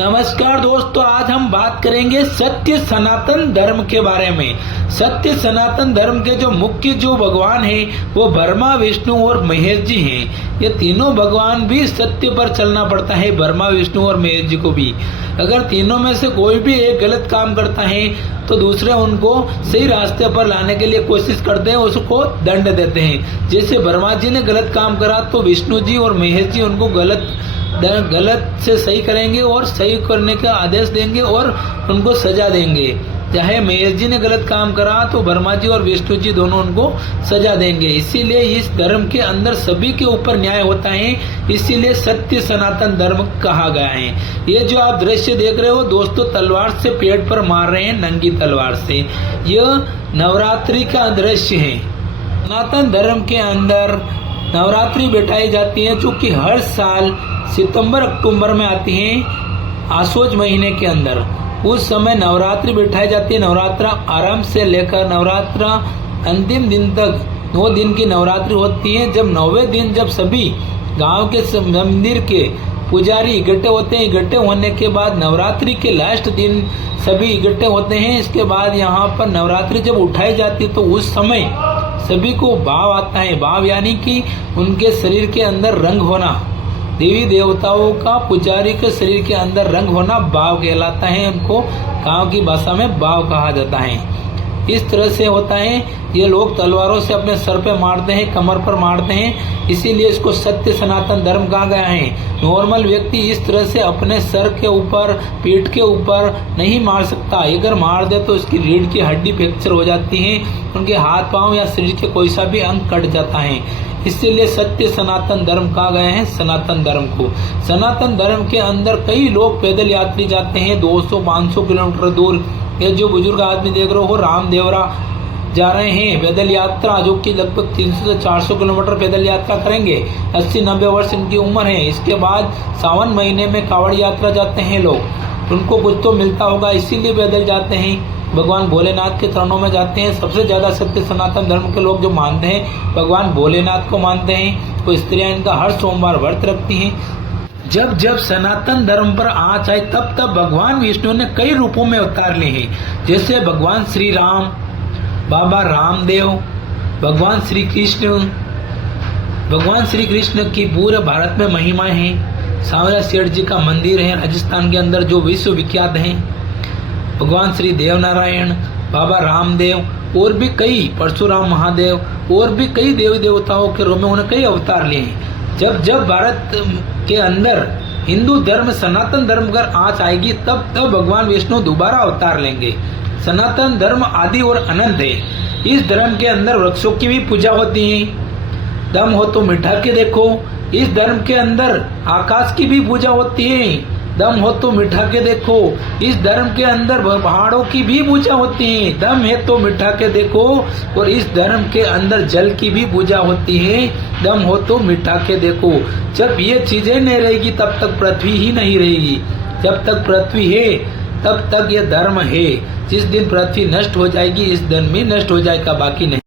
नमस्कार दोस्तों, आज हम बात करेंगे सत्य सनातन धर्म के बारे में। सत्य सनातन धर्म के जो मुख्य भगवान हैं वो ब्रह्मा, विष्णु और महेश जी हैं। ये तीनों भगवान भी सत्य पर चलना पड़ता है, ब्रह्मा, विष्णु और महेश जी को भी। अगर तीनों में से कोई भी एक गलत काम करता है तो दूसरे उनको सही रास्ते पर लाने के लिए कोशिश करते हैं, उसको दंड देते हैं। जैसे ब्रह्मा जी ने गलत काम करा तो विष्णु जी और महेश जी उनको गलत से सही करेंगे और सही करने का आदेश देंगे और उनको सजा देंगे। चाहे महेश जी ने गलत काम करा तो ब्रह्मा जी और विष्णु जी दोनों उनको सजा देंगे। इसीलिए इस धर्म के अंदर सभी के ऊपर न्याय होता है, इसीलिए सत्य सनातन धर्म कहा गया है। ये जो आप दृश्य देख रहे हो दोस्तों, तलवार से पेट पर मार रहे हैं, नंगी तलवार से। यह नवरात्रि का दृश्य है। सनातन धर्म के अंदर नवरात्रि बिठाई जाती है, जो कि हर साल सितंबर अक्टूबर में आती है, आसोज महीने के अंदर। उस समय नवरात्रि बिठाई जाती है। नवरात्रा आरंभ से लेकर नवरात्रा अंतिम दिन तक 9 दिन की नवरात्रि होती है। जब 9वें दिन जब सभी गांव के मंदिर के पुजारी इकट्ठे होते हैं, इकट्ठे होने के बाद नवरात्रि के लास्ट दिन सभी इकट्ठे होते हैं। इसके बाद यहाँ पर नवरात्रि जब उठाई जाती है तो उस समय सभी को भाव आता है। भाव यानी कि उनके शरीर के अंदर रंग होना, देवी देवताओं का पुजारी के शरीर के अंदर रंग होना भाव कहलाता है। उनको गांव की भाषा में भाव कहा जाता है। इस तरह से होता है। ये लोग तलवारों से अपने सर पे मारते हैं, कमर पर मारते हैं, इसीलिए इसको सत्य सनातन धर्म कहा गया है। नॉर्मल व्यक्ति इस तरह से अपने सर के ऊपर, पीठ के ऊपर नहीं मार सकता। अगर मार दे तो उसकी रीढ़ की हड्डी फ्रैक्चर हो जाती है, उनके हाथ पांव या शरीर के कोई सा भी अंग कट जाता है। इसीलिए सत्य सनातन धर्म कहा गया है सनातन धर्म को। सनातन धर्म के अंदर कई लोग पैदल यात्री जाते हैं 200-500 किलोमीटर दूर। ये जो बुजुर्ग आदमी देख रहे हो, रामदेवरा जा रहे हैं पैदल यात्रा, जो कि लगभग 300 से 400 किलोमीटर पैदल यात्रा करेंगे। 80-90 वर्ष इनकी उम्र है। इसके बाद सावन महीने में कावड़ यात्रा जाते हैं लोग, उनको कुछ तो मिलता होगा इसीलिए पैदल जाते हैं। भगवान भोलेनाथ के चरणों में जाते हैं। सबसे ज्यादा सत्य सनातन धर्म के लोग जो मानते हैं भगवान भोलेनाथ को मानते हैं। तो स्त्रियां इनका हर सोमवार व्रत रखती हैं। जब जब सनातन धर्म पर आँच आई तब तब भगवान विष्णु ने कई रूपों में अवतार लिए हैं। जैसे भगवान श्री राम, बाबा रामदेव, भगवान श्री कृष्ण। भगवान श्री कृष्ण की पूरे भारत में महिमा है। सांवरिया सेठ जी का मंदिर है राजस्थान के अंदर जो विश्व विख्यात है। भगवान श्री देव नारायण, बाबा रामदेव और भी कई, परशुराम महादेव और भी कई देवी देवताओं के रूप में उन्होंने कई अवतार लिए हैं। जब जब भारत के अंदर हिंदू धर्म सनातन धर्म पर आँच आएगी तब तब भगवान विष्णु दोबारा अवतार लेंगे। सनातन धर्म आदि और अनंत है। इस धर्म के अंदर वृक्षों की भी पूजा होती है। दम हो तो मिठा के देखो। इस धर्म के अंदर आकाश की भी पूजा होती है। दम हो तो मिठा के देखो। इस धर्म के अंदर पहाड़ों की भी पूजा होती है। दम है तो मिठा के देखो। और इस धर्म के अंदर जल की भी पूजा होती है। दम हो तो मिठा के देखो। जब ये चीजें नहीं रहेगी तब तक पृथ्वी ही नहीं रहेगी। जब तक पृथ्वी है तब तक ये धर्म है। जिस दिन पृथ्वी नष्ट हो जाएगी इस दिन भी नष्ट हो जाएगा, बाकी नहीं।